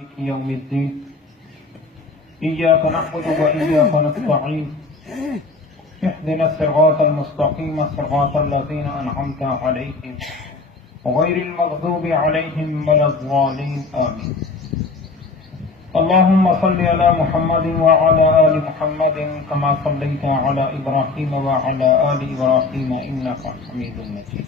مالك يوم الدين إياك نعبد وإياك نستعين اهدنا الصراط المستقيم صراط الذين أنعمت عليهم غير المغضوب عليهم ولا الضالين آمين. اللهم صل على محمد وعلى آل محمد كما صليت على إبراهيم وعلى آل إبراهيم إنك حميد مجيد.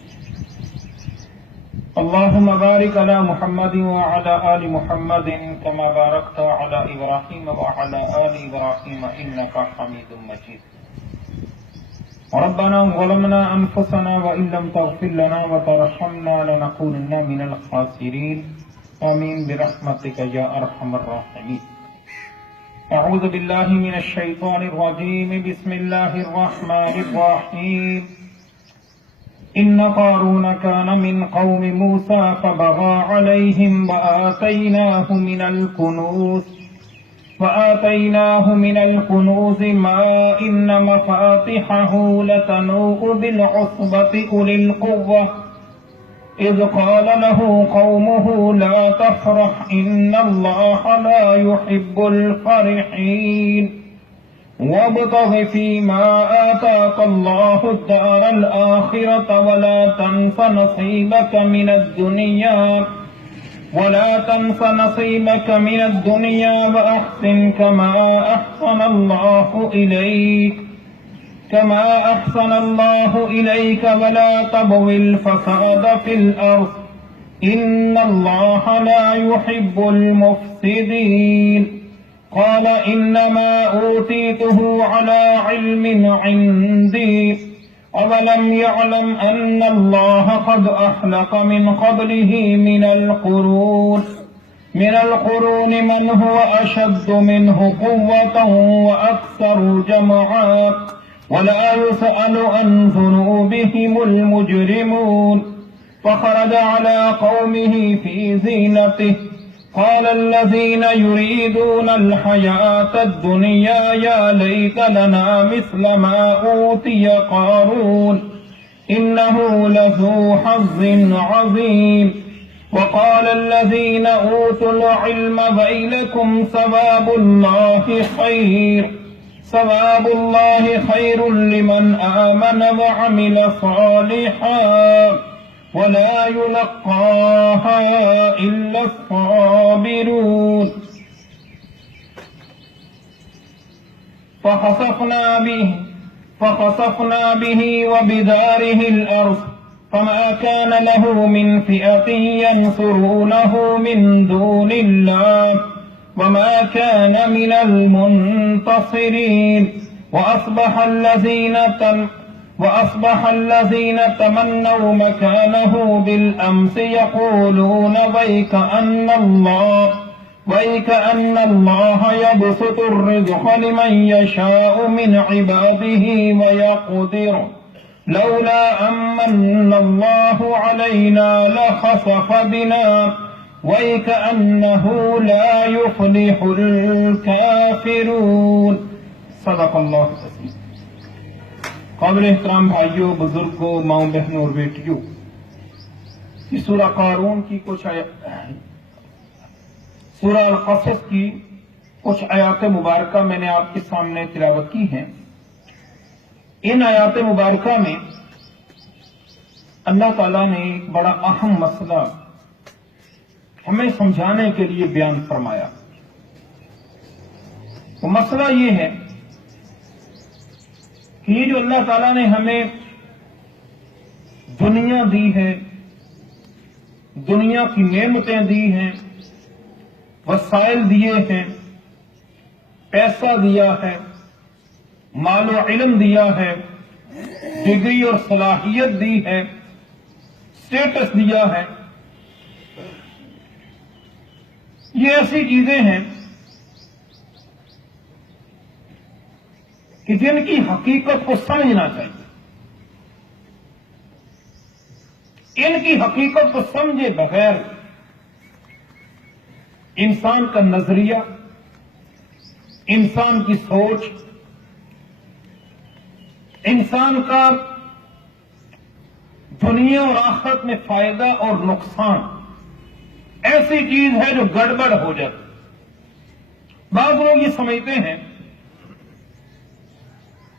اللهم بارك على محمد وعلى آل محمد كما باركت على إبراهيم وعلى آل إبراهيم إنك حميد مجيد. ربنا ظلمنا أنفسنا وإن لم تغفر لنا وترحمنا لنكونن من الخاسرين آمين برحمتك يا أرحم الراحمين. أعوذ بالله من الشيطان الرجيم بسم الله الرحمن الرحيم. إن قارون كان من قوم موسى فبغى عليهم وآتيناه من الكنوز ما إن مفاتحه لتنوء بالعصبة أولي القوة إذ قال له قومه لا تفرح إن الله لا يحب الفرحين وابتغ فيما آتاك الله الدار الآخرة ولا تنس نصيبك من الدنيا وأحسن كما أحسن الله إليك ولا تبغ الفساد في الأرض إن الله لا يحب المفسدين. قال إنما أوتيته على علم عندي أولم يعلم أن الله قد أهلك من قبله من القرون من هو أشد منه قوة وأكثر جمعا ولا يسأل عن ذنوبهم المجرمون. فخرج على قومه في زينته قال الذين يريدون الحياة الدنيا يا ليت لنا مثل ما أوتي قارون إنه لذو حظ عظيم. وقال الذين أوتوا العلم ويلكم ثواب الله خير لمن آمن وعمل صالحا ولا يلقاها إلا الصابرون. فخسفنا به وبداره الأرض فما كان له من فئة ينصرونه من دون الله وما كان من المنتصرين. وأصبح الذين تمنوا مكانه بالأمس يقولون ويك أن الله يبسط الرزق لمن يشاء من عباده ويقدر لولا أمن الله علينا لخسف بنا ويك أنه لا يفلح الكافرون. صدق اللہ العظیم. قابل احترام بھائیوں، بزرگوں، ماؤں، بہنوں اور بیٹیوں، اس سورہ قارون کی سورہ القصص کی کچھ آیات مبارکہ میں نے آپ کے سامنے تلاوت کی ہیں. ان آیات مبارکہ میں اللہ تعالیٰ نے ایک بڑا اہم مسئلہ ہمیں سمجھانے کے لیے بیان فرمایا. وہ مسئلہ یہ ہے کہ یہ جو اللہ تعالیٰ نے ہمیں دنیا دی ہے، دنیا کی نعمتیں دی ہیں، وسائل دیے ہیں، پیسہ دیا ہے، مال و علم دیا ہے، ڈگری اور صلاحیت دی ہے، اسٹیٹس دیا ہے، یہ ایسی چیزیں ہیں کہ جن کی حقیقت کو سمجھنا چاہیے. ان کی حقیقت کو سمجھے بغیر انسان کا نظریہ، انسان کی سوچ، انسان کا دنیا اور آخرت میں فائدہ اور نقصان ایسی چیز ہے جو گڑبڑ ہو جاتی. بعض لوگ یہ سمجھتے ہیں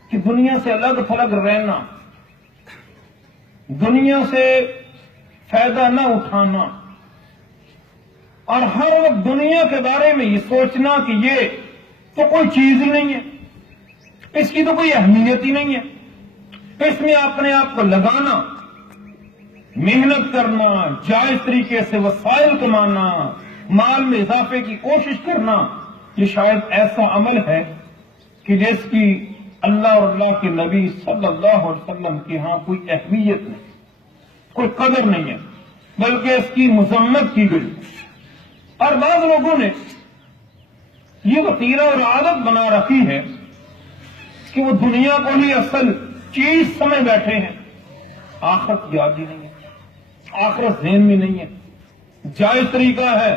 کہ دنیا سے الگ تھلگ رہنا، دنیا سے فائدہ نہ اٹھانا، اور ہر وقت دنیا کے بارے میں یہ سوچنا کہ یہ تو کوئی چیز ہی نہیں ہے، اس کی تو کوئی اہمیت ہی نہیں ہے، اس میں اپنے آپ کو لگانا، محنت کرنا، جائز طریقے سے وسائل کمانا، مال میں اضافے کی کوشش کرنا، یہ شاید ایسا عمل ہے کہ جس کی اللہ اور اللہ کے نبی صلی اللہ علیہ وسلم کے ہاں کوئی اہمیت نہیں، کوئی قدر نہیں ہے، بلکہ اس کی مذمت کی گئی. اور بعض لوگوں نے یہ وتیرہ اور عادت بنا رکھی ہے کہ وہ دنیا کو ہی اصل چیز سمجھ بیٹھے ہیں. آخرت یاد ہی نہیں ہے، آخرت ذہن میں نہیں ہے. جائز طریقہ ہے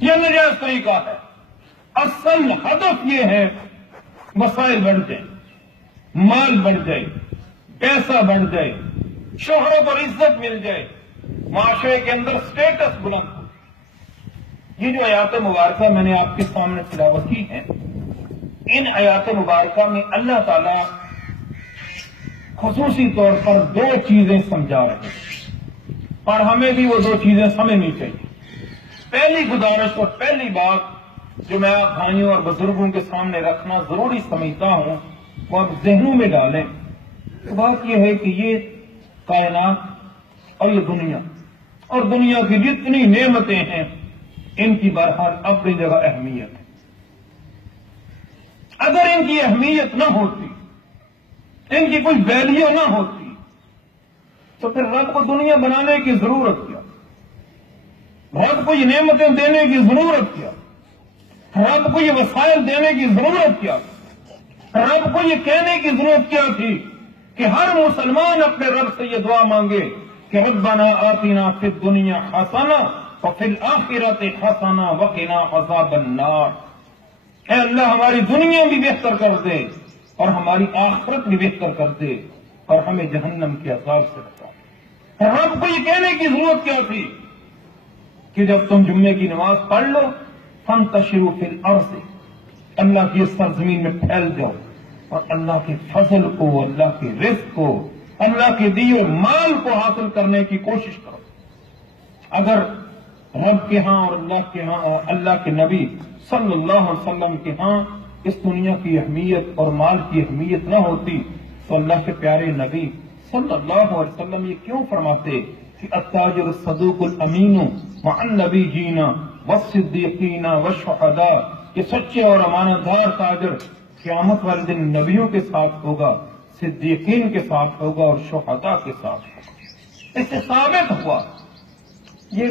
یا ناجائز طریقہ ہے، اصل ہدف یہ ہے وسائل بڑھ جائیں، مال بڑھ جائے، پیسہ بڑھ جائے، شہرت اور عزت مل جائے، معاشرے کے اندر سٹیٹس بلند ہو. یہ جو آیات مبارکہ میں نے آپ کے سامنے تلاوت کی ہیں، ان آیات مبارکہ میں اللہ تعالی خصوصی طور پر دو چیزیں سمجھا رہے ہیں، اور ہمیں بھی وہ دو چیزیں سمجھنی چاہیے. پہلی گزارش اور پہلی بات جو میں آپ بھائیوں اور بزرگوں کے سامنے رکھنا ضروری سمجھتا ہوں وہ آپ ذہنوں میں ڈالیں. تو بات یہ ہے کہ یہ کائنات اور یہ دنیا اور دنیا کی جتنی نعمتیں ہیں، ان کی بہرحال اپنی جگہ اہمیت ہے. اگر ان کی اہمیت نہ ہوتی، ان کی کوئی ویلیو نہ ہوتی، تو پھر رب کو دنیا بنانے کی ضرورت کیا؟ رب کو یہ نعمتیں دینے کی ضرورت کیا؟ رب کو یہ وسائل دینے کی ضرورت کیا؟ رب کو یہ کہنے کی ضرورت کیا تھی کہ ہر مسلمان اپنے رب سے یہ دعا مانگے کہ ربنا آتنا فی الدنیا حسنہ وفی الآخرۃ حسنہ وقنا عذاب النار. اے اللہ ہماری دنیا بھی بہتر کر دے اور ہماری آخرت بھی بہتر کر دے اور ہمیں جہنم کے عذاب سے بچا. رب کو یہ کہنے کی ضرورت کیا تھی کہ جب تم جمعے کی نماز پڑھ لو فانتشروا فی الارض، اللہ کی اس سرزمین میں پھیل جاؤ اور اللہ کے فضل کو، اللہ کے رزق کو، اللہ کے دیے مال کو حاصل کرنے کی کوشش کرو. اگر رب کے ہاں اور اللہ کے ہاں اور اللہ کے نبی صلی اللہ علیہ وسلم کے ہاں اس دنیا کی اہمیت اور مال کی اہمیت نہ ہوتی تو اللہ کے پیارے نبی صلی اللہ علیہ وسلم یہ کیوں فرماتے کہ التاجر الصدوق الامین مع النبیین والصدیقین والشہداء، کہ سچے اور امانت دار تاجر قیامت والے دن نبیوں کے ساتھ ہوگا، صدیقین کے ساتھ ہوگا اور شہداء کے ساتھ ہوگا. اس سے ثابت ہوا، یہ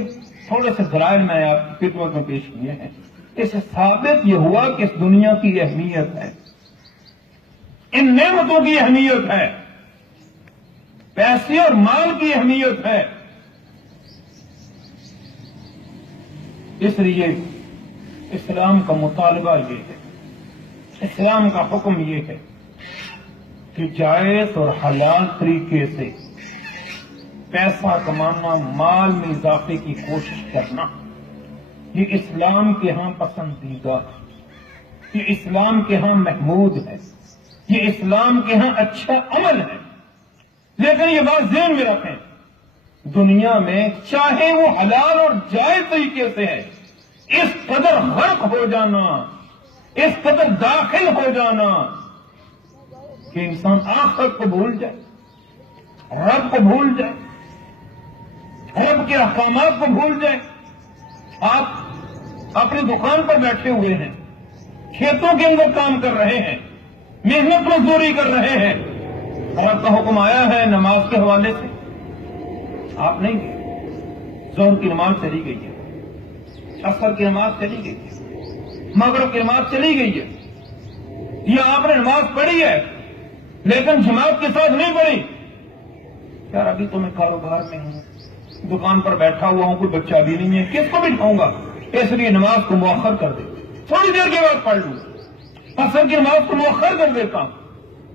تھوڑے سے دلائل میں آپ کی خدمت میں پیش کیے ہیں، اس سے ثابت یہ ہوا کہ اس دنیا کی اہمیت ہے، ان نعمتوں کی اہمیت ہے، پیسے اور مال کی اہمیت ہے. اس لیے اسلام کا مطالبہ یہ ہے، اسلام کا حکم یہ ہے کہ جائز اور حلال طریقے سے پیسہ کمانا، مال میں اضافے کی کوشش کرنا، یہ اسلام کے ہاں پسندیدہ ہے، یہ اسلام کے ہاں محمود ہے، یہ اسلام کے ہاں اچھا عمل ہے. لیکن یہ بات ذہن میں رکھیں، دنیا میں چاہے وہ حلال اور جائز طریقے سے ہے، اس قدر غرق ہو جانا، اس قدر داخل ہو جانا کہ انسان آخرت کو بھول جائے، رب کو بھول جائے، رب کے احکامات کو بھول جائے. آپ اپنی دکان پر بیٹھے ہوئے ہیں، کھیتوں کے اندر کام کر رہے ہیں، محنت مزدوری کر رہے ہیں، اور آپ کا حکم آیا ہے نماز کے حوالے سے، آپ نہیں گئے. ظہر کی نماز چلی گئی ہے، عصر کی نماز چلی گئی ہے، مغرب کی نماز چلی گئی ہے، یہ آپ نے نماز پڑھی ہے لیکن جماعت کے ساتھ نہیں پڑھی. یار ابھی تو میں کاروبار میں ہوں، دکان پر بیٹھا ہوا ہوں، کوئی بچہ بھی نہیں ہے، کس کو بٹھاؤں گا، اس لیے نماز کو مؤخر کر دے، تھوڑی دیر کے بعد پڑھ لوں. عصر کی نماز کو مؤخر کر دیتا ہوں،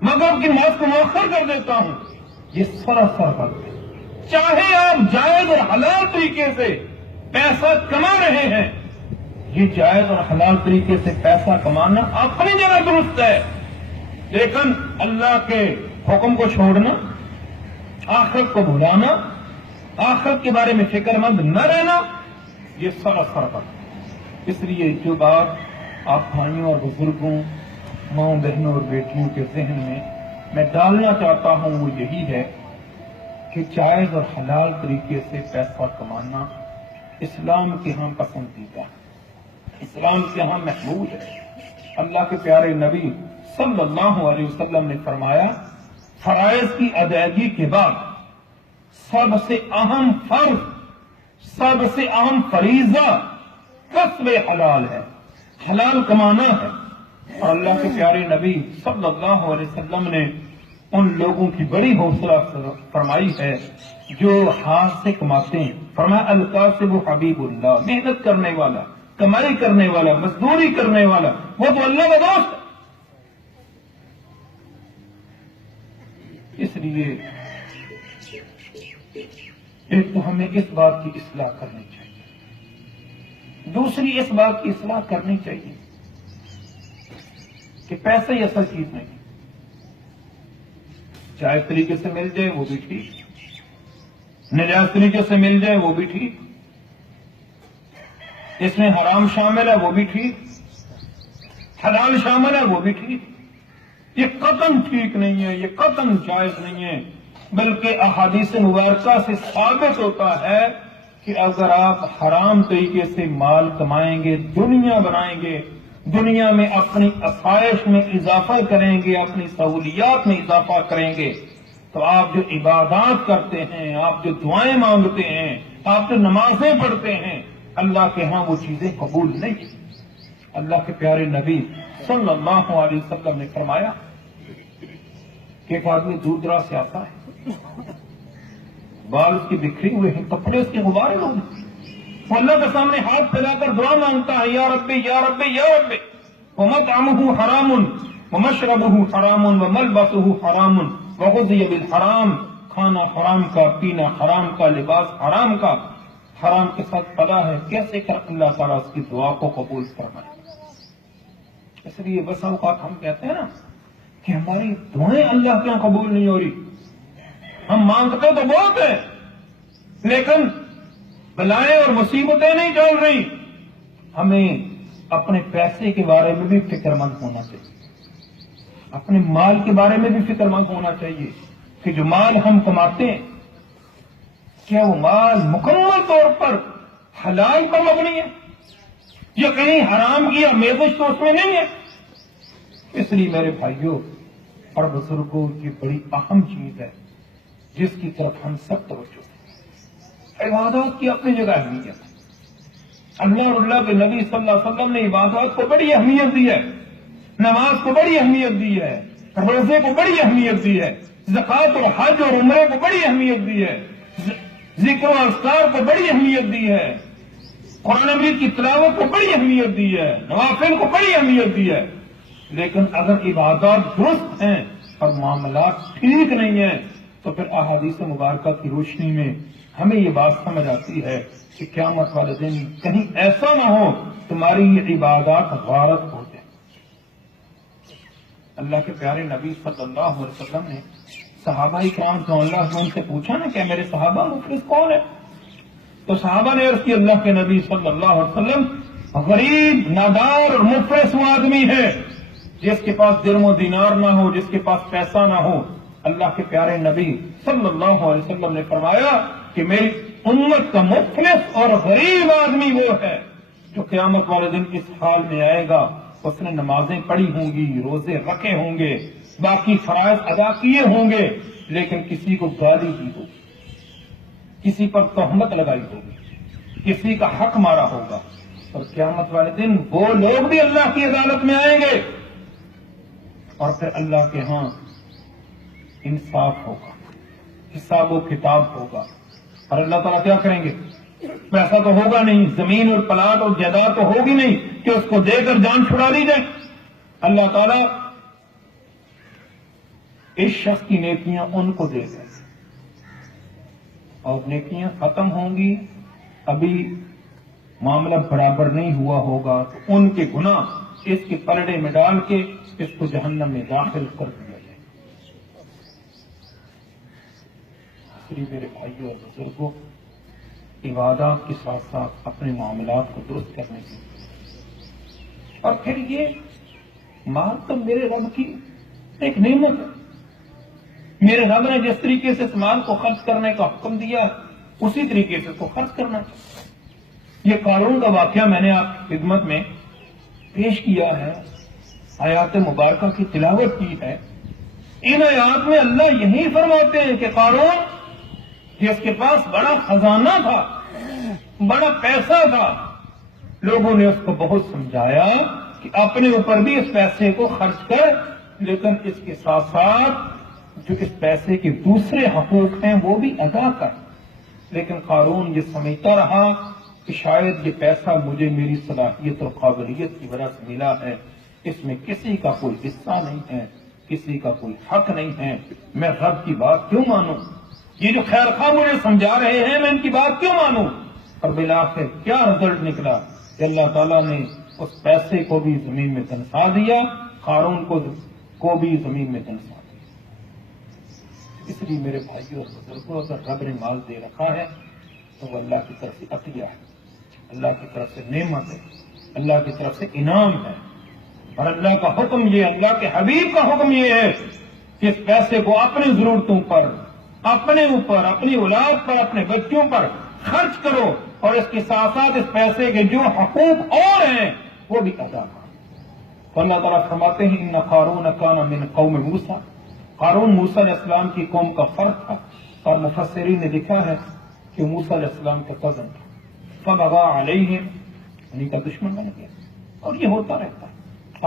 مغرب کی نماز کو مؤخر کر دیتا ہوں. یہ سراسر فرق ہے. چاہے آپ جائز اور حلال طریقے سے پیسہ کما رہے ہیں، یہ جائز اور حلال طریقے سے پیسہ کمانا اپنی جگہ درست ہے، لیکن اللہ کے حکم کو چھوڑنا، آخرت کو بھلانا، آخرت کے بارے میں فکر مند نہ رہنا، یہ سراسر غلط۔ اس لیے جو بات آپ بھائیوں اور بزرگوں، ماؤں بہنوں اور بیٹیوں کے ذہن میں ڈالنا چاہتا ہوں وہ یہی ہے کہ جائز اور حلال طریقے سے پیسہ کمانا اسلام کے ہاں پسندیدہ ہے، اسلام کے ہاں محمود ہے۔ اللہ کے پیارے نبی صلی اللہ علیہ وسلم نے فرمایا، فرائض کی ادائیگی کے بعد سب سے اہم فرض، سب سے اہم فریضہ کسب حلال ہے، حلال کمانا ہے۔ اور اللہ کے پیارے نبی صلی اللہ علیہ وسلم نے ان لوگوں کی بڑی حوصلہ فرمائی ہے جو ہاتھ سے کماتے ہیں۔ فرمایا الکاسب حبیب اللہ، محنت کرنے والا، کمائی کرنے والا، مزدوری کرنے والا، وہ تو اللہ کا دوست ہے۔ اس لیے ایک تو ہمیں اس بات کی اصلاح کرنی چاہیے، دوسری اس بات کی اصلاح کرنی چاہیے کہ پیسہ ہی اصل چیز نہیں، جائز طریقے سے مل جائے وہ بھی ٹھیک، ناجائز طریقے سے مل جائے وہ بھی ٹھیک، اس میں حرام شامل ہے وہ بھی ٹھیک، حلال شامل ہے وہ بھی ٹھیک، یہ قطعاً ٹھیک نہیں ہے، یہ قطعاً جائز نہیں ہے، بلکہ احادیث مبارکہ سے ثابت ہوتا ہے کہ اگر آپ حرام طریقے سے مال کمائیں گے، دنیا بنائیں گے، دنیا میں اپنی آسائش میں اضافہ کریں گے، اپنی سہولیات میں اضافہ کریں گے، تو آپ جو عبادات کرتے ہیں، آپ جو دعائیں مانگتے ہیں، آپ جو نمازیں پڑھتے ہیں، اللہ کے ہاں وہ چیزیں قبول نہیں ہیں۔ اللہ کے پیارے نبی صلی اللہ علیہ وسلم نے فرمایا کہ ایک آدمی دور دراز سے آتا ہے، بال اس کے بکھرے ہوئے ہیں، کپڑے اس کے غبارے ہوئے ہیں، وہ اللہ کے سامنے ہاتھ پھیلا کر دعا مانگتا ہے، یا ربی یا ربی یا ربی، ومطعمہ حرام ومشربہ حرام وملبسہ حرام وغذی بالحرام، کھانا حرام کا، پینا حرام کا، لباس حرام کا، حرام کے ساتھ پلا ہے، کیسے کر اللہ تعالیٰ اس کی دعا کو قبول فرمائے؟ اس لیے بس اوقات ہم کہتے ہیں نا کہ ہماری دعائیں اللہ کے یہاں قبول نہیں ہو رہی، ہم مانگتے تو بہت ہیں لیکن بلائیں اور مصیبتیں نہیں ٹل رہی۔ ہمیں اپنے پیسے کے بارے میں بھی فکر مند ہونا چاہیے، اپنے مال کے بارے میں بھی فکر مند ہونا چاہیے کہ جو مال ہم کماتے ہیں کیا وہ مال مکمل طور پر حلال پر مبنی ہے یا کہیں حرام کی آمیزش تو اس میں نہیں ہے؟ اس لیے میرے بھائیوں اور بزرگوں یہ بڑی اہم چیز ہے جس کی طرف ہم سب توجہ دیں۔ عبادات کی اپنی جگہ اہمیت ہے، اللہ اور اللہ کے نبی صلی اللہ علیہ وسلم نے عبادات کو بڑی اہمیت دی ہے، نماز کو بڑی اہمیت دی ہے، روزے کو بڑی اہمیت دی ہے، زکوٰۃ اور حج اور عمرے کو بڑی اہمیت دی ہے، ذکر و اذکار کو بڑی اہمیت دی ہے، قرآن مجید کی تلاوت کو بڑی اہمیت دی ہے، نوافل کو بڑی اہمیت دی ہے۔ لیکن اگر عبادات درست ہیں اور معاملات ٹھیک نہیں ہیں تو پھر احادیث مبارکہ کی روشنی میں ہمیں یہ بات سمجھ آتی ہے کہ قیامت والے دن کہیں ایسا نہ ہو تمہاری یہ عبادات غارت ہو جائے۔ اللہ کے پیارے نبی صلی اللہ علیہ وسلم نے صحابہ کرام رضی اللہ عنہم سے پوچھا نا کہ میرے صحابہ مفلس کون ہے؟ تو صحابہ نے عرض کی اللہ کے نبی صلی اللہ علیہ وسلم غریب، نادار اور مفلس وہ آدمی ہے جس کے پاس درم و دینار نہ ہو، جس کے پاس پیسہ نہ ہو۔ اللہ کے پیارے نبی صلی اللہ علیہ وسلم نے فرمایا کہ میری امت کا مفلس اور غریب آدمی وہ ہے جو قیامت والے دن اس حال میں آئے گا، اس نے نمازیں پڑھی ہوں گی، روزے رکھے ہوں گے، باقی فرائض ادا کیے ہوں گے، لیکن کسی کو گالی دی ہوگی، کسی پر تہمت لگائی ہوگی، کسی کا حق مارا ہوگا، اور قیامت والے دن وہ لوگ بھی اللہ کی عدالت میں آئیں گے اور پھر اللہ کے ہاں انصاف ہوگا، حساب و کتاب ہوگا، اور اللہ تعالیٰ کیا کریں گے؟ پیسہ تو ہوگا نہیں، زمین اور پلاٹ اور جائیداد تو ہوگی نہیں کہ اس کو دے کر جان چھڑا لی جائے۔ اللہ تعالیٰ اس شخص کی نیکیاں ان کو دے گا اور نیکیاں ختم ہوں گی، ابھی معاملہ برابر نہیں ہوا ہوگا تو ان کے گناہ اس کے پلڑے میں ڈال کے اس کو جہنم میں داخل کر دیا جائے۔ میرے بھائیوں اور بزرگوں، عبادات کے ساتھ ساتھ اپنے معاملات کو درست کرنے کی، اور پھر یہ مال تو میرے رب کی ایک نعمت ہے۔ میرے رب نے جس طریقے سے اس مال کو خرچ کرنے کا حکم دیا اسی طریقے سے اس کو خرچ کرنا چاہیے۔ یہ قارون کا واقعہ میں نے آپ کی خدمت میں پیش کیا ہے، آیات مبارکہ کی تلاوت کی ہے۔ ان آیات میں اللہ یہی فرماتے ہیں کہ قارون جس کے پاس بڑا خزانہ تھا، بڑا پیسہ تھا، لوگوں نے اس کو بہت سمجھایا کہ اپنے اوپر بھی اس پیسے کو خرچ کر، لیکن اس کے ساتھ ساتھ جو اس پیسے کے دوسرے حقوق ہیں وہ بھی ادا کر۔ لیکن قارون یہ سمجھتا رہا کہ شاید یہ پیسہ مجھے میری صلاحیت اور قابلیت کی وجہ سے ملا ہے، اس میں کسی کا کوئی حصہ نہیں ہے، کسی کا کوئی حق نہیں ہے، میں رب کی بات کیوں مانوں؟ یہ جو خیر خواہ مجھے سمجھا رہے ہیں میں ان کی بات کیوں مانوں؟ اور بالآخر کیا رزلٹ نکلا کہ اللہ تعالیٰ نے اس پیسے کو بھی زمین میں دنسا دیا، قارون کو بھی زمین میں دنسا دیا۔ اس لیے میرے بھائیوں اور بزرگوں، اگر رب نے مال دے رکھا ہے تو وہ اللہ کی طرف سے عطیہ ہے، اللہ کی طرف سے نعمت ہے، اللہ کی طرف سے انعام ہے۔ اور اللہ کا حکم یہ، اللہ کے حبیب کا حکم یہ ہے کہ اس پیسے کو اپنی ضرورتوں پر، اپنے اوپر، اپنی اولاد پر، اپنے بچوں پر خرچ کرو، اور اس کے ساتھ ساتھ اس پیسے کے جو حقوق اور ہیں وہ بھی ادا کرو۔ تو اللہ تعالیٰ فرماتے ہیں ان قارون کان من قوم موسیٰ، قارون موسیٰ علیہ السلام کی قوم کا فرد تھا، اور مفسرین نے لکھا ہے کہ موسیٰ علیہ السلام کا کزن تھا۔ فبغى علیہم، انہیں کا دشمن بن گیا۔ اور یہ ہوتا رہتا ہے،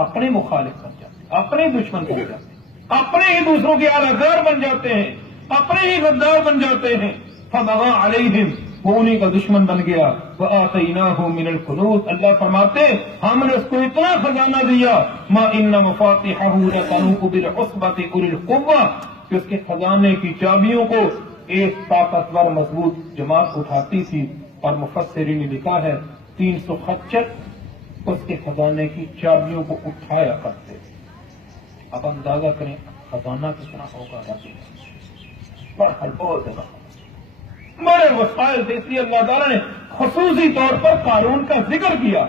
اپنے مخالف بن جاتے ہیں، اپنے دشمن بن جاتے ہیں، اپنے ہی دوسروں کے اعلیٰ بن جاتے ہیں، اپنے ہی غدار بن جاتے ہیں۔ فبغى علیہم، وہ انہیں کا دشمن بن گیا۔ وآتیناہ من الکنوز، اللہ فرماتے ہم نے اس کو اتنا خزانہ دیا، ما ان مفاتحہ لتنوء بالعصبۃ اولي القوہ، کہ اس کے خزانے کی چابیوں کو ایک طاقتور مضبوط جماعت اٹھاتی تھی۔ اور مفسرین نے لکھا ہے 300 خچر اس کے خزانے کی چابیوں کو اٹھایا کرتے تھے۔ اب اندازہ کریں خزانہ کتنا ہوگا، بہت زیادہ بڑے وسائل تھے، اس لیے اللہ تعالیٰ نے خصوصی طور پر قارون کا ذکر کیا۔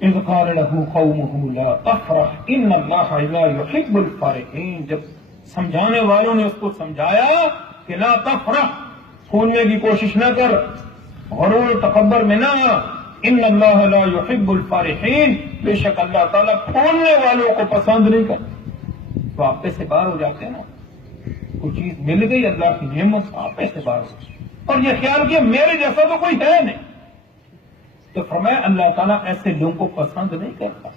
اذ قال له قومه لا تفرح ان اللہ لا يحب الفرحین، جب سمجھانے والوں نے اس کو سمجھایا کہ لا تفرح، پھولنے کی کوشش نہ کر، غرور تکبر میں نہ، ان اللہ لا يحب الفرحین، بے شک اللہ تعالیٰ پھولنے والوں کو پسند نہیں کرتا۔ تو آپ پہ سے باہر ہو جاتے ہیں نا، کوئی چیز مل گئی اللہ کی نعمت، آپ پہ سے باہر ہو گئی، اور یہ خیال کیا میرے جیسا تو کوئی ہے نہیں، تو فرمایا اللہ تعالیٰ ایسے لوگوں کو پسند نہیں کرتا۔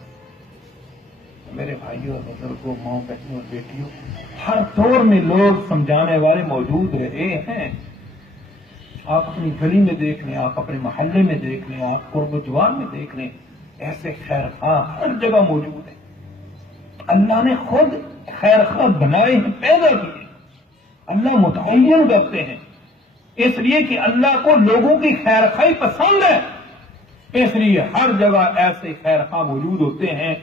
میرے بھائیوں اور بزرگوں، ماں بہنوں اور بیٹیوں، ہر دور میں لوگ سمجھانے والے موجود رہے ہیں۔ آپ اپنی گلی میں دیکھ لیں، آپ اپنے محلے میں دیکھ لیں، آپ قرب و جوار میں دیکھ لیں، ایسے خیر خواہ ہر جگہ موجود ہیں۔ اللہ نے خود خیر خواہ بنائے ہیں، پیدا کیے، اللہ متعین کرتے ہیں، اس لیے کہ اللہ کو لوگوں کی خیر خواہی پسند ہے، اس لیے ہر جگہ ایسے خیر خواہ موجود ہوتے ہیں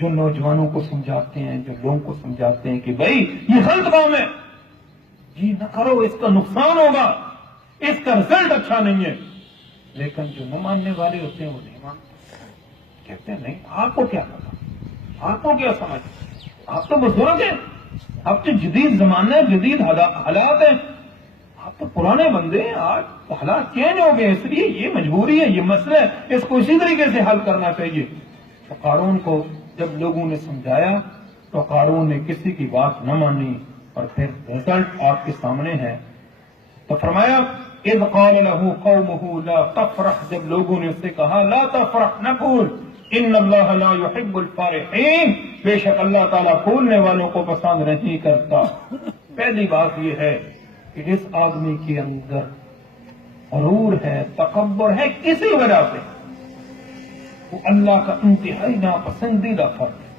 جو نوجوانوں کو سمجھاتے ہیں، جو لوگوں کو سمجھاتے ہیں کہ بھائی یہ غلط کام ہے، یہ نہ کرو، اس کا نقصان ہوگا، اس کا رزلٹ اچھا نہیں ہے۔ لیکن جو نہ ماننے والے ہوتے ہیں وہ نہیں مانتے، کہتے ہیں نہیں، آپ کو کیا پتا، آپ کو کیا سمجھ، آپ تو بزرگ ہیں، اب تو جدید زمانہ ہے، جدید حالات ہیں، آپ تو پرانے بندے ہیں، آج حالات چینج ہو گئے، اس لیے یہ مجبوری ہے، یہ مسئلہ ہے، اس کو اسی طریقے سے حل کرنا چاہیے۔ تو قارون کو جب لوگوں نے سمجھایا تو قارون نے کسی کی بات نہ مانی، اور پھر رزلٹ آپ کے سامنے ہے۔ تو فرمایا اذ قال له قومه لا تفرح، جب لوگوں نے اس سے کہا لا تفرح، نہ پھول، ان اللہ لا يحب الفرحین، بے شک اللہ تعالیٰ پھولنے والوں کو پسند نہیں کرتا۔ پہلی بات یہ ہے کہ جس آدمی کے اندر غرور ہے، تکبر ہے، کسی وجہ سے، وہ اللہ کا انتہائی ناپسندیدہ فرد ہے۔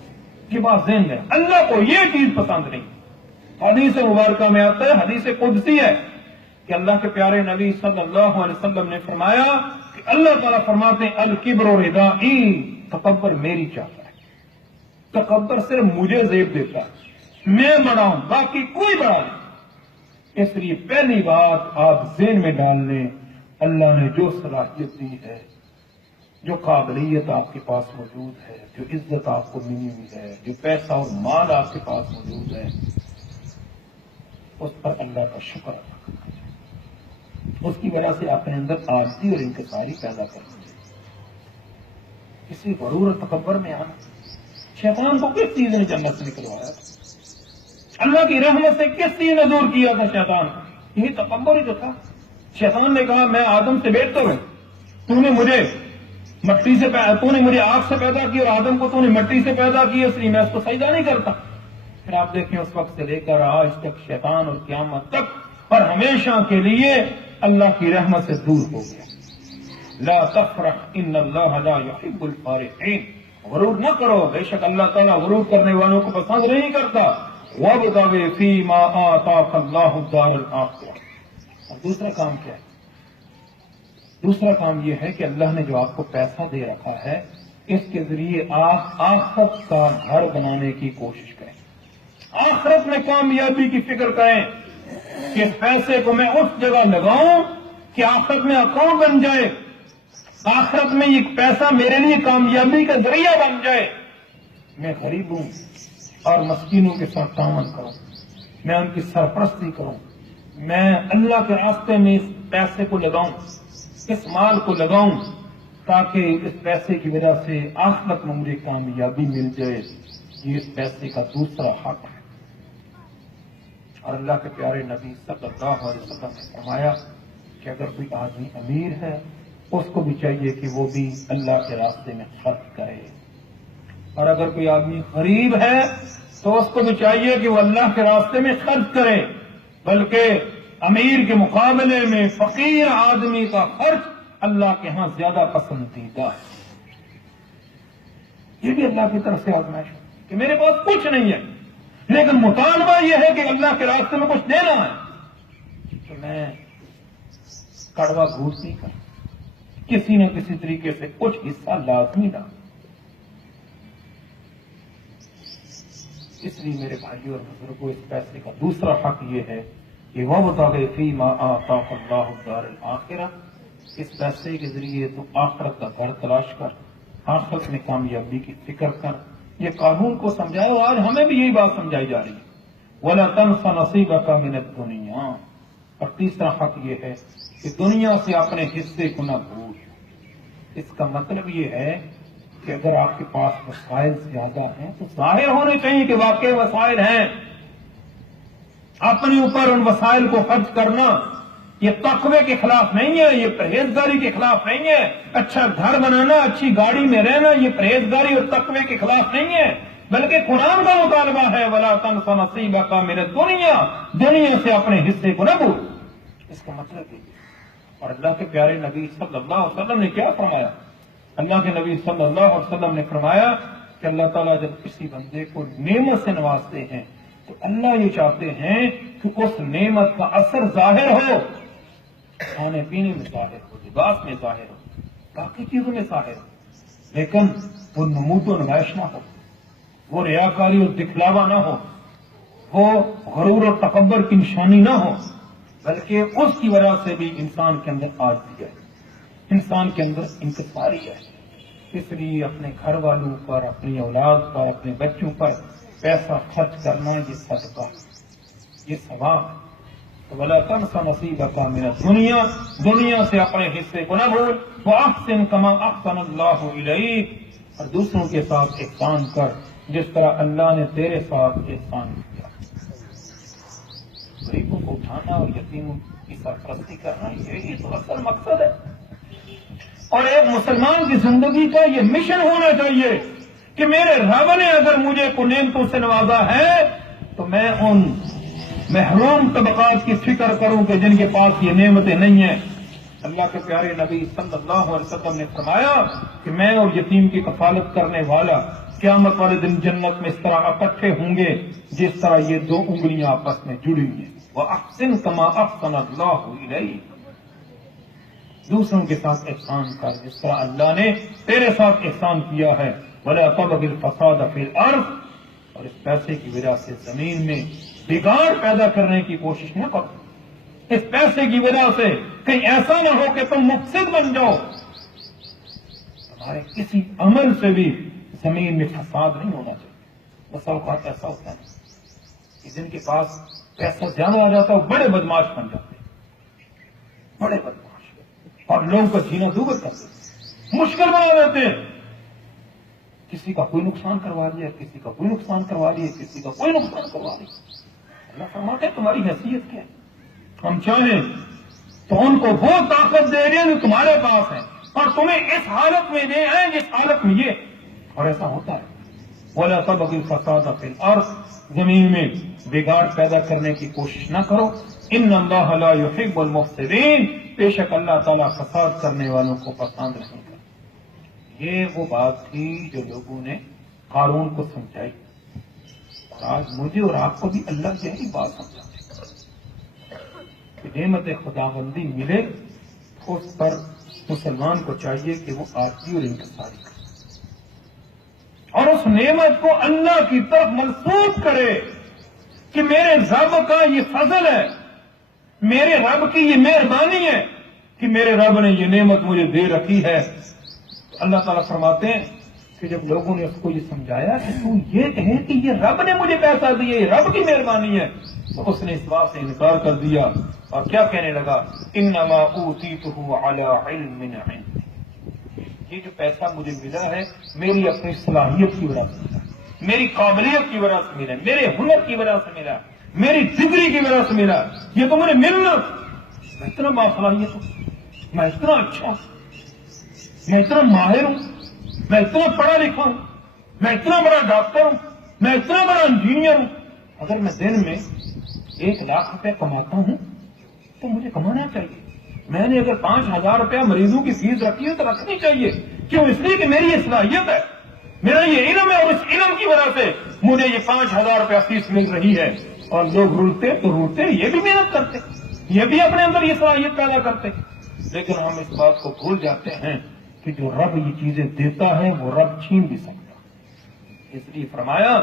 یہ بات ذہن ہے، اللہ کو یہ چیز پسند نہیں۔ حدیث مبارکہ میں آتا ہے، حدیث قدسی ہے کہ اللہ کے پیارے نبی صلی اللہ علیہ وسلم نے فرمایا کہ اللہ تعالیٰ فرماتے ہیں الکبر ردائی، تکبر میری چاہتا ہے، تکبر صرف مجھے زیب دیتا ہے، میں بڑا ہوں باقی کوئی بڑا نہیں۔ اس لیے پہلی بات آپ ذہن میں ڈال لیں، اللہ نے جو صلاحیت دی ہے، جو قابلیت آپ کے پاس موجود ہے، جو عزت آپ کو ملی ہوئی ہے، جو پیسہ اور مال آپ کے پاس موجود ہے، اس پر اللہ کا شکر ادا کرنا چاہیے، اس کی وجہ سے اپنے اندر عاجزی اور انکساری پیدا کرنی چاہیے۔ کسی غرور اور تکبر میں آنا، شیطان کو کس چیز نے جنت سے نکلوایا تھا؟ اللہ کی رحمت سے کس چیز نے دور کیا تھا شیطان؟ یہی تکبر ہی تو تھا۔ شیطان نے کہا میں آدم سے بہتر ہوں، تو نے مجھے مٹی سے تو نے مجھے آگ سے پیدا کی اور آدم کو تو نے مٹی سے پیدا کی، اس لیے میں اس کو سجدہ نہیں کرتا۔ پھر آپ دیکھیں اس وقت سے لے کر آج تک شیطان اور قیامت تک اور ہمیشہ کے لیے اللہ کی رحمت سے دور ہو گیا۔ لا تفرح ان اللہ لا يحب الفارحین، غرور نہ کرو، بے شک اللہ تعالیٰ غرور کرنے والوں کو پسند نہیں کرتا۔ وابتغ فیما آتاک اللہ الدار الآخرہ۔ اور دوسرا کام کیا ہے؟ دوسرا کام یہ ہے کہ اللہ نے جو آپ کو پیسہ دے رکھا ہے، اس کے ذریعے آپ آخرت کا گھر بنانے کی کوشش کریں، آخرت میں کامیابی کی فکر کریں کہ پیسے کو میں اس جگہ لگاؤں کہ آخرت میں اکاؤنٹ بن جائے، آخرت میں یہ پیسہ میرے لیے کامیابی کا ذریعہ بن جائے، میں غریب ہوں اور مسکینوں کے ساتھ تعاون کروں، میں ان کی سرپرستی کروں، میں اللہ کے راستے میں اس پیسے کو لگاؤں، اس مال کو لگاؤں، تاکہ اس پیسے کی وجہ سے آخرت میں مجھے کامیابی مل جائے۔ یہ اس پیسے کا دوسرا حق ہے۔ اور اللہ کے پیارے نبی صلی اللہ علیہ وسلم نے فرمایا کہ اگر کوئی آدمی امیر ہے، اس کو بھی چاہیے کہ وہ بھی اللہ کے راستے میں خرچ کرے، اور اگر کوئی آدمی غریب ہے تو اس کو بھی چاہیے کہ وہ اللہ کے راستے میں خرچ کرے، بلکہ امیر کے مقابلے میں فقیر آدمی کا خرچ اللہ کے ہاں زیادہ پسندیدہ ہے۔ یہ بھی اللہ کی طرف سے آزمائش ہے کہ میرے پاس کچھ نہیں ہے، لیکن مطالبہ یہ ہے کہ اللہ کے راستے میں کچھ دینا ہے، تو میں کڑوا گھوٹ نہیں کروں، کسی نہ کسی طریقے سے کچھ حصہ لازمی ڈالوں۔ اس لیے میرے بھائیوں اور بزرگوں، اس پیسے کا دوسرا حق یہ ہے کہ وابتغ فیما آتاک اللہ الدار الآخرہ، اس پیسے کے ذریعے تو آخرت کا گھر تلاش کر، آخرت میں کامیابی کی فکر کر۔ یہ قانون کو سمجھائے، اور آج ہمیں بھی یہی بات سمجھائی جا رہی ہے، وَلَا تَنْسَ نَصِيبَكَ مِنَ الدُّنْيَا۔ اور تیسرا حق یہ ہے کہ دنیا سے اپنے حصے کو نہ بھول۔ اس کا مطلب یہ ہے کہ اگر آپ کے پاس وسائل زیادہ ہیں تو ظاہر ہونے چاہیے کہ واقعی وسائل ہیں، اپنے اوپر ان وسائل کو خرچ کرنا یہ تقوی کے خلاف نہیں ہے، یہ پرہیزگاری کے خلاف نہیں ہے، اچھا گھر بنانا، اچھی گاڑی میں رہنا یہ پرہیزگاری اور تقوی کے خلاف نہیں ہے، بلکہ قرآن کا مطالبہ ہے وَلَا تَنْسَ نَصِيبَكَ مِنَ الدُّنْيَا، دنیا سے اپنے حصے کو نہ بھول۔ اس کا مطلب یہ، اور اللہ کے پیارے نبی صلی اللہ علیہ وسلم نے کیا فرمایا؟ اللہ کے نبی صلی اللہ علیہ وسلم نے فرمایا کہ اللہ تعالیٰ جب کسی بندے کو نعمت سے نوازتے ہیں تو اللہ یہ چاہتے ہیں کہ اس نعمت کا اثر ظاہر ہو، کھانے پینے میں ظاہر ہو، لباس میں ظاہر ہو، باقی چیزوں میں ظاہر ہو، لیکن وہ نمود و نمائش نہ ہو، وہ ریاکاری اور دکھلاوا نہ ہو، وہ غرور اور تکبر کی نشانی نہ ہو، بلکہ اس کی وجہ سے بھی انسان کے اندر عاجزی ہے، انسان کے اندر انکساری ہے۔ اس لیے اپنے گھر والوں پر، اپنی اولاد پر، اپنے بچوں پر پیسہ خرچ کرنا یہ صدقہ، یہ ثواب ہے۔ تو وَلَا تَنْسَ نَصِيبَكَ مِنَ الدُّنْيَا، دنیا سے اپنے حصے کو نہ بھول، وَأَحْسِنْ كَمَا أَحْسَنَ اللَّهُ إِلَيْكَ، اور دوسروں کے ساتھ احسان کر جس طرح اللہ نے تیرے ساتھ احسان کیا۔ غریبوں کو اٹھانا اور یتیموں کی سرپرستی کرنا یہی تو اصل مقصد ہے، اور ایک مسلمان کی زندگی کا یہ مشن ہونا چاہیے کہ میرے رب نے اگر مجھے کو نعمتوں سے نوازا ہے تو میں ان محروم طبقات کی فکر کروں کہ جن کے پاس یہ نعمتیں نہیں ہیں۔ اللہ کے پیارے نبی صلی اللہ علیہ وسلم نے فرمایا کہ میں اور یتیم کی کفالت کرنے والا قیامت والے دن جنت میں اس طرح اکٹھے ہوں گے جس طرح یہ دو انگلیاں آپس میں جڑی ہوئی ہیں۔ وَأَحْسِنْ كَمَا أَحْسَنَ اللَّهُ إِلَيْكَ، دوسروں کے ساتھ احسان کر جس طرح اللہ نے تیرے ساتھ احسان کیا ہے. وَلَا تَبْغِ الْفَسَادَ فِي الْأَرْضِ، اور اس پیسے کی وجہ سے زمین میں بگاڑ پیدا کرنے کی کوشش نہ کرو. اس پیسے کی وجہ سے کہیں ایسا نہ ہو کہ تم مفسد بن جاؤ. تمہارے کسی عمل سے بھی زمین میں فساد نہیں ہونا چاہیے. بس اوقات ایسا ہوتا ہے کہ جن کے پاس پیسہ زیادہ آ جاتا ہے وہ بڑے بدماش بن جاتے ہیں، بڑے بدماش، اور لوگوں کا جینا دور کر دیتے، مشکل بنا دیتے ہیں. کسی کا کوئی نقصان کروا دیا، کسی کا کوئی نقصان کروا دیا، کسی کا کوئی نقصان کروا دیا. اللہ فرماتے ہیں تمہاری حیثیت کیا ہے؟ ہم چاہیں تو ان کو وہ طاقت دے دیں جو تمہارے پاس ہے، اور تمہیں اس حالت میں دے آئیں جس حالت میں یہ. اور ایسا ہوتا ہے. وَلَا تَبْغِ الْفَسَادَ فِي الْأَرْضِ، زمین میں بگاڑ پیدا کرنے کی کوشش نہ کرو. إِنَّ اللَّهَ لَا يُحِبُّ الْمُفْسِدِينَ، بے شک اللہ تعالیٰ فساد کرنے والوں کو پسند نہیں کرتا. یہ وہ بات تھی جو لوگوں نے قارون کو سمجھائی، اور آج مجھے اور آپ کو بھی اللہ یہی بات سمجھاتے کہ نعمت خداوندی ملے اس پر مسلمان کو چاہیے کہ وہ آرزی اور انکساری کرے، اور اس نعمت کو اللہ کی طرف منسوب کرے کہ میرے رب کا یہ فضل ہے، میرے رب کی یہ مہربانی ہے کہ میرے رب نے یہ نعمت مجھے دے رکھی ہے. اللہ تعالیٰ فرماتے ہیں کہ جب لوگوں نے اس کو یہ سمجھایا کہ تو یہ کہے کہ یہ رب نے مجھے پیسہ دیا، یہ رب کی مہربانی ہے، تو اس نے اس بات سے انکار کر دیا اور کیا کہنے لگا؟ انما اوتیتہ علی علم عندی، یہ جو پیسہ مجھے ملا ہے میری اپنی صلاحیت کی وجہ سے ملا، میری قابلیت کی وجہ سے ملا، میرے ہنر کی وجہ سے ملا، میری ڈگری کی وجہ سے ملا. یہ تو مجھے ملنا، میں اتنا باصلاحیت ہوں، میں اتنا اچھا ہوں، میں اتنا ماہر ہوں، میں اتنا پڑھا لکھا ہوں، میں اتنا بڑا ڈاکٹر ہوں، میں اتنا بڑا انجینئر ہوں. اگر میں دن میں 1,00,000 روپے کماتا ہوں تو مجھے کمانا چاہیے. میں نے اگر 5,000 روپیہ مریضوں کی فیس رکھی ہے تو رکھنی چاہیے. کیوں؟ اس لیے کہ میری یہ صلاحیت ہے، میرا یہ علم ہے، اور اس علم کی وجہ سے مجھے یہ 5,000 روپیہ فیس مل رہی ہے. اور لوگ رولتے تو رولتے، یہ بھی محنت کرتے، یہ بھی اپنے اندر یہ صلاحیت پیدا کرتے. لیکن ہم اس بات کو بھول جاتے ہیں کہ جو رب یہ چیزیں دیتا ہے وہ رب چھین بھی سکتا. اس لیے فرمایا،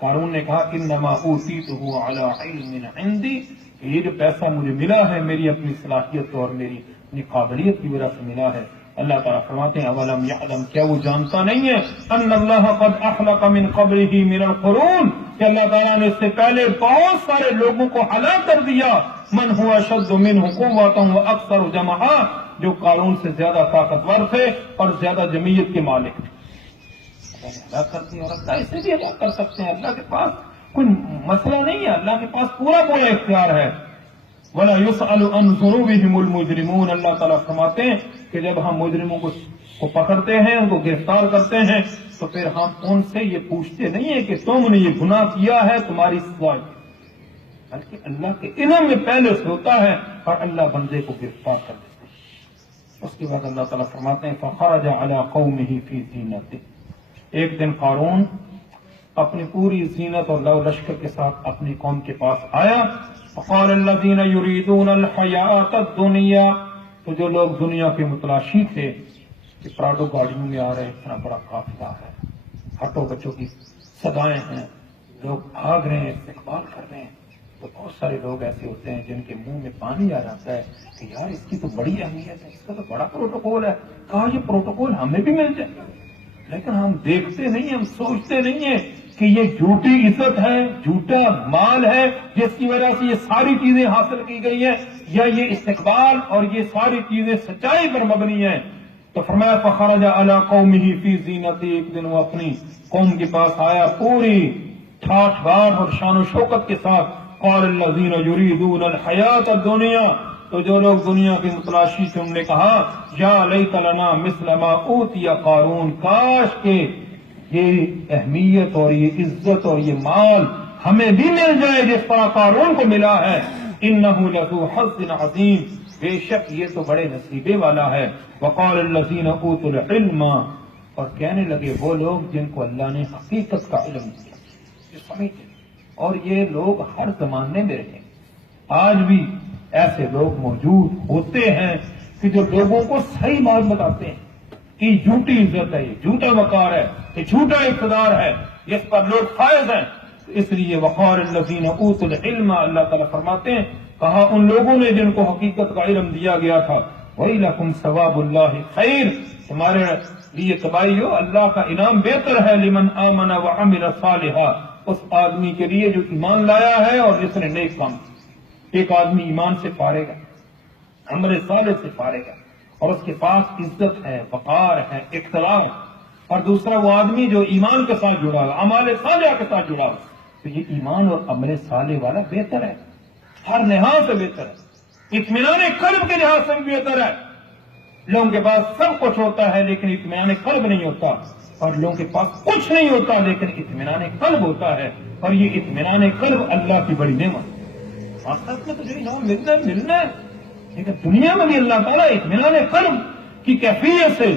قارون نے کہا انما اوتیتہ علی علم عندی، یہ جو پیسہ مجھے ملا ہے میری اپنی صلاحیت اور میری اپنی قابلیت کی وجہ سے ملا ہے. اللہ تعالیٰ فرماتے ہیں اولم یعلم، کیا وہ جانتا نہیں ہے ان اللہ قد اہلک من قبلہ من القرون، کہ اللہ تعالیٰ نے اس سے پہلے بہت سارے لوگوں کو ہلاک کر دیا. من هو اشد منہ قوۃ واکثر جمعا، جو قارون سے زیادہ طاقتور تھے اور زیادہ جمعیت کے مالک تھے. اللہ نے ہلاک کر دیا، اور اللہ اسے بھی ہلاک کر سکتے ہیں. اللہ کے پاس کوئی مسئلہ نہیں ہے، اللہ کے پاس پورا پورا اختیار ہے. وَلَا يُسْأَلُ عَنْ ذُنُوبِهِمُ الْمُجْرِمُونَ، اللہ تعالیٰ فرماتے ہیں کہ جب ہم مجرموں کو پکڑتے ہیں، ان کو گرفتار کرتے ہیں، تو پھر ہم ان سے یہ پوچھتے نہیں ہیں کہ تم نے یہ گناہ کیا ہے، تمہاری سزا، بلکہ اللہ کے علم میں پہلے سے ہوتا ہے اور اللہ بندے کو گرفتار کر دیتے ہیں. اس کے بعد اللہ تعالیٰ فرماتے ہیں فَخَرَجَ عَلَىٰ قَوْمِهِ فِي زِينَتِهِ، ایک دن قارون اپنی پوری زینت اور لو لشکر کے ساتھ اپنی قوم کے پاس آیا. فقال الذين يريدون الحياة الدنيا، تو جو لوگ دنیا کے متلاشی تھے کہ پراڈو گاڑیوں میں آ رہے، اتنا بڑا قافلہ ہے، ہٹو بچوں کی صدائیں ہیں، لوگ بھاگ رہے ہیں، استقبال کر رہے ہیں. تو بہت سارے لوگ ایسے ہوتے ہیں جن کے منہ میں پانی آ جاتا ہے کہ یار اس کی تو بڑی اہمیت ہے، اس کا تو بڑا پروٹوکول ہے، کہا یہ پروٹوکول ہمیں بھی مل جائے. لیکن ہم دیکھتے نہیں ہیں، ہم سوچتے نہیں ہیں کہ یہ جھوٹی عزت ہے، جھوٹا مال ہے جس کی وجہ سے یہ ساری چیزیں حاصل کی گئی ہیں، یا یہ استقبال اور یہ ساری چیزیں سچائی پر مبنی ہیں. تو فرمایا فخرج علی قومہ فی زینتہ، ایک دن وہ اپنی قوم کے پاس آیا پوری ٹھاٹھ بار اور شان و شوکت کے ساتھ. قال الذین یریدون الحیاۃ الدنیا، تو جو لوگ دنیا کی متلاشی سے انہوں نے کہا یا لیت لنا مثل ما اوتی قارون، کاش کہ یہ اہمیت اور یہ عزت اور یہ مال ہمیں بھی مل جائے جس طرح قارون کو ملا ہے. انہ لذو حظ عظیم، بے شک یہ تو بڑے نصیبے والا ہے. وقال الذین اوتوا العلم، اور کہنے لگے وہ لوگ جن کو اللہ نے حقیقت کا علم دیا، جو سمجھتے، اور یہ لوگ ہر زمانے میں رہے. آج بھی ایسے لوگ موجود ہوتے ہیں کہ جو لوگوں کو صحیح بات بتاتے ہیں کہ جھوٹی عزت ہے، یہ جھوٹا وقار ہے، یہ جھوٹا اقتدار ہے، جس پر لوگ فائز ہیں۔ اس لیے وقار الذین اوتوا العلم، اللہ تعالیٰ فرماتے ہیں کہا ان لوگوں نے جن کو حقیقت کا علم دیا گیا تھا، وَإِلَكُمْ ثواب اللہ خیر، تمہارے لیے تباہی ہو، اللہ کا انعام بہتر ہے، لمن آمن وعمل صالحا، اس آدمی کے لیے جو ایمان لایا ہے اور جس نے نیک کام کیا۔ ایک آدمی ایمان سے فارغ ہے، عمل صالح سے فارغ ہے، اور اس کے پاس عزت ہے، وقار ہے، اقتدار، اور دوسرا وہ آدمی جو ایمان کے ساتھ جڑا ہوا، عمل صالح کے ساتھ جڑا ہوا، تو یہ ایمان اور عمل صالح والا بہتر ہے، ہر لحاظ سے بہتر ہے، اطمینان قلب کے لحاظ سے بھی بہتر ہے۔ لوگوں کے پاس سب کچھ ہوتا ہے لیکن اطمینان قلب نہیں ہوتا، اور لوگوں کے پاس کچھ نہیں ہوتا لیکن اطمینان قلب ہوتا ہے، اور یہ اطمینان قلب اللہ کی بڑی نعمت ہے۔ آخرت میں تو جو انعام ملنا ہے، لیکن دنیا میں بھی اللہ تعالیٰ اطمینان قلب کی کیفیت سے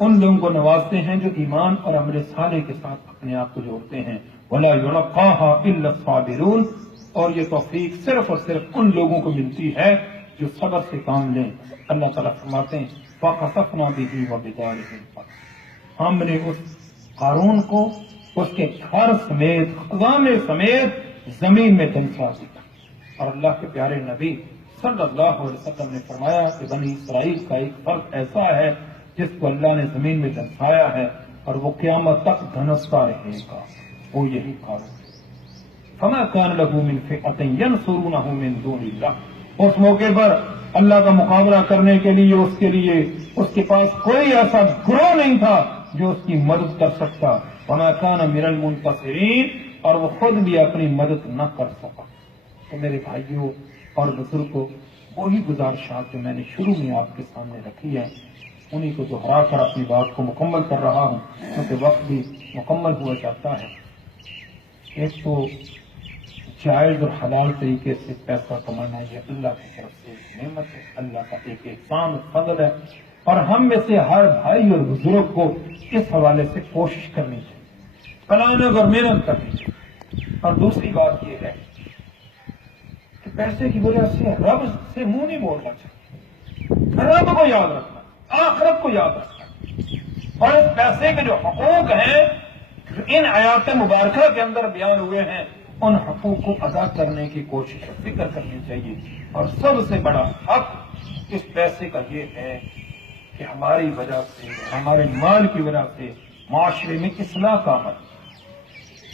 ان لوگوں کو نوازتے ہیں جو ایمان اور عمل صالح کے ساتھ اپنے آپ کو جوڑتے ہیں۔ وَلَا يُلَقَّاهَا إِلَّا الصَّابِرُونَ، اور یہ توفیق صرف اور صرف ان لوگوں کو ملتی ہے جو صبر سے کام لیں۔ اللہ تعالیٰ فرماتے ہیں فَخَسَفْنَا بِهِ وَبِدَارِهِ الْأَرْضَ، ہم نے اس قارون کو اس کے گھر سمیت، خزانے سمیت زمین میں دنسا دیا۔ اور اللہ کے پیارے نبی صلی اللہ علیہ وسلم نے فرمایا کہ بنی اسرائیل کا ایک فرد ایسا ہے جس کو اللہ نے زمین میں دنسایا ہے اور وہ قیامت تک دھنستا رہے گا، وہ یہی قارون۔ فما كان له من فئة ينصرونه من دون الله، اس موقع پر اللہ کا مقابلہ کرنے کے لیے اس کے پاس کوئی ایسا گروہ نہیں تھا جو اس کی مدد کر سکتا۔ وما كان من المنتصرین، اور وہ خود بھی اپنی مدد نہ کر سکا۔ تو میرے بھائیوں اور بزرگوں، وہی گزارشات جو میں نے شروع میں آپ کے سامنے رکھی ہے انہی کو دہرا کر اپنی بات کو مکمل کر رہا ہوں، کیونکہ وقت بھی مکمل ہوا جاتا ہے۔ ایک تو جائز اور حلال طریقے سے پیسہ کمانا، یہ اللہ کی طرف سے ایک نعمت ہے، اللہ کا ایک احسان اور فضل ہے، اور ہم میں سے ہر بھائی اور بزرگ کو اس حوالے سے کوشش کرنی چاہیے، پلانگ اور محنت کرنی چاہیے۔ اور دوسری بات یہ ہے کہ پیسے کی وجہ سے رب سے منہ نہیں موڑنا چاہیے، رب کو یاد رکھنا، آخرت کو یاد رکھنا، اور اس پیسے کے جو حقوق ہیں جو ان آیات مبارکہ کے اندر بیان ہوئے ہیں ان حقوق کو ادا کرنے کی کوشش اور فکر کرنی چاہیے۔ اور سب سے بڑا حق اس پیسے کا یہ ہے کہ ہماری وجہ سے، ہمارے مال کی وجہ سے معاشرے میں اصلاح کا عمل،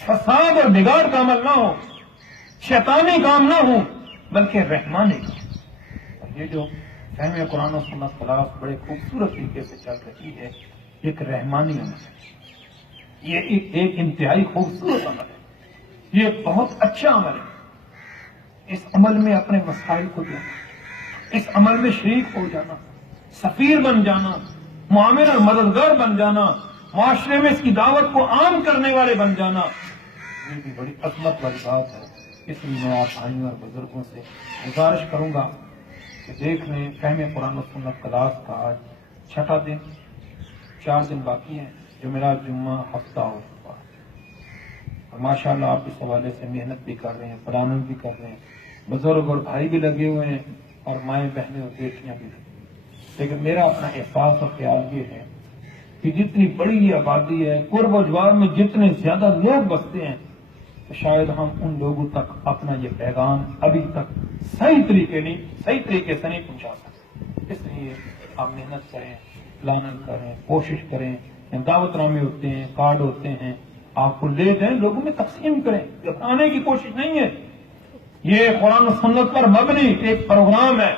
فساد اور بگاڑ کا عمل نہ ہو، شیطانی کام نہ ہو، بلکہ رحمانی کام۔ یہ جو فہم قرآن و سنت خلاف بڑے خوبصورت طریقے سے چل رہی ہے، ایک رحمانی عمل ہے، یہ ایک انتہائی خوبصورت عمل ہے، یہ بہت اچھا عمل ہے۔ اس عمل میں اپنے مسائل کو دینا، اس عمل میں شریک ہو جانا، سفیر بن جانا، معاون اور مددگار بن جانا، معاشرے میں اس کی دعوت کو عام کرنے والے بن جانا، یہ بھی بڑی عظمت والی بات ہے۔ اس لیے میں آپ بھائیوں اور بزرگوں سے گزارش کروں گا کہ دیکھ لیں فہم قرآن و سنت کلاس کا آج 6واں دن، 4 دن باقی ہیں، جمعرات جمعہ ہفتہ ہو چکا ہے، اور ماشاءاللہ آپ اس حوالے سے محنت بھی کر رہے ہیں، پلاننگ بھی کر رہے ہیں، بزرگ اور بھائی بھی لگے ہوئے ہیں، اور مائیں بہنیں اور بیٹیاں بھی لگی ہیں۔ لیکن میرا اپنا احساس اور خیال یہ ہے کہ جتنی بڑی یہ آبادی ہے، قرب و جوار میں جتنے زیادہ لوگ بستے ہیں، تو شاید ہم ان لوگوں تک اپنا یہ پیغام ابھی تک صحیح طریقے سے نہیں پہنچا سکتے۔ اس لیے آپ محنت کریں، پلاننگ کریں، کوشش کریں، دعوت نامے ہوتے ہیں، کارڈ ہوتے ہیں، آپ کو لے جائیں، لوگوں میں تقسیم کریں، گھبرانے کی کوشش نہیں ہے۔ یہ قرآن و سنت پر مبنی ایک پروگرام ہے،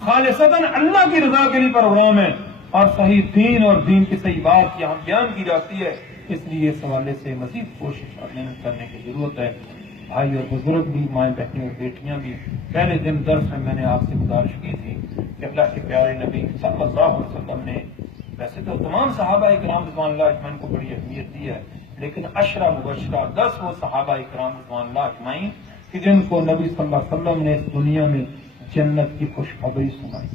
خالصتاً اللہ کی رضا کے لیے پروگرام ہے، اور صحیح دین اور دین کی صحیح بات یہاں بیان کی جاتی ہے۔ اس لیے اس حوالے سے مزید کوشش اور محنت کرنے کی ضرورت ہے۔ بھائی اور بزرگ بھی، مائیں بہنیں اور بیٹیاں بھی، پہلے دن درس میں نے آپ سے گزارش کی تھی کہ اللہ کے پیارے نبی صلی اللہ علیہ وسلم نے ویسے تو تمام صحابہ اکرام رضوان اللہ اجمعین کو بڑی اہمیت دی ہے، لیکن 10 مبشرہ 10 وہ صحابہ اکرام رضوان اللہ اجمعین کہ جن کو نبی صلی اللہ علیہ وسلم نے اس دنیا میں جنت کی خوشخبری سنائی۔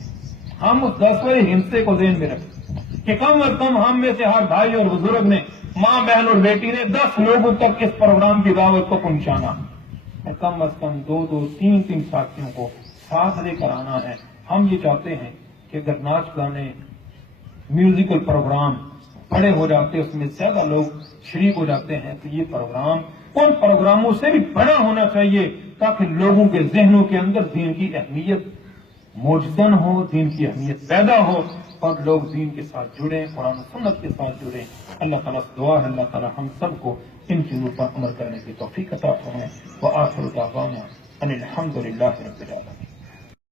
ہم اس 10ویں ہندسے کو ذہن میں رکھیں کہ کم از کم ہم میں سے ہر بھائی اور بزرگ نے، ماں بہن اور بیٹی نے 10 لوگوں تک اس پروگرام کی دعوت کو پہنچانا۔ اور کم از کم 2-3 ساتھیوں کو ساتھ لے کر آنا ہے۔ ہم یہ چاہتے ہیں کہ اگر ناچ گانے میوزیکل پروگرام بڑے ہو جاتے، اس میں زیادہ لوگ شریک ہو جاتے ہیں، تو یہ پروگرام ان پروگراموں سے بھی بڑا ہونا چاہیے تاکہ لوگوں کے ذہنوں کے اندر دین کی اہمیت موجزن ہو، دین کی اہمیت پیدا ہو اور لوگ دین کے ساتھ جڑیں، قرآن و سنت کے ساتھ جڑیں۔ اللہ تعالیٰ سے دعا ہے اللہ تعالیٰ ہم سب کو ان چیزوں پر عمل کرنے کی توفیق عطا فرمائے۔ وآخر دعوانا ان الحمد للہ رب العالمین۔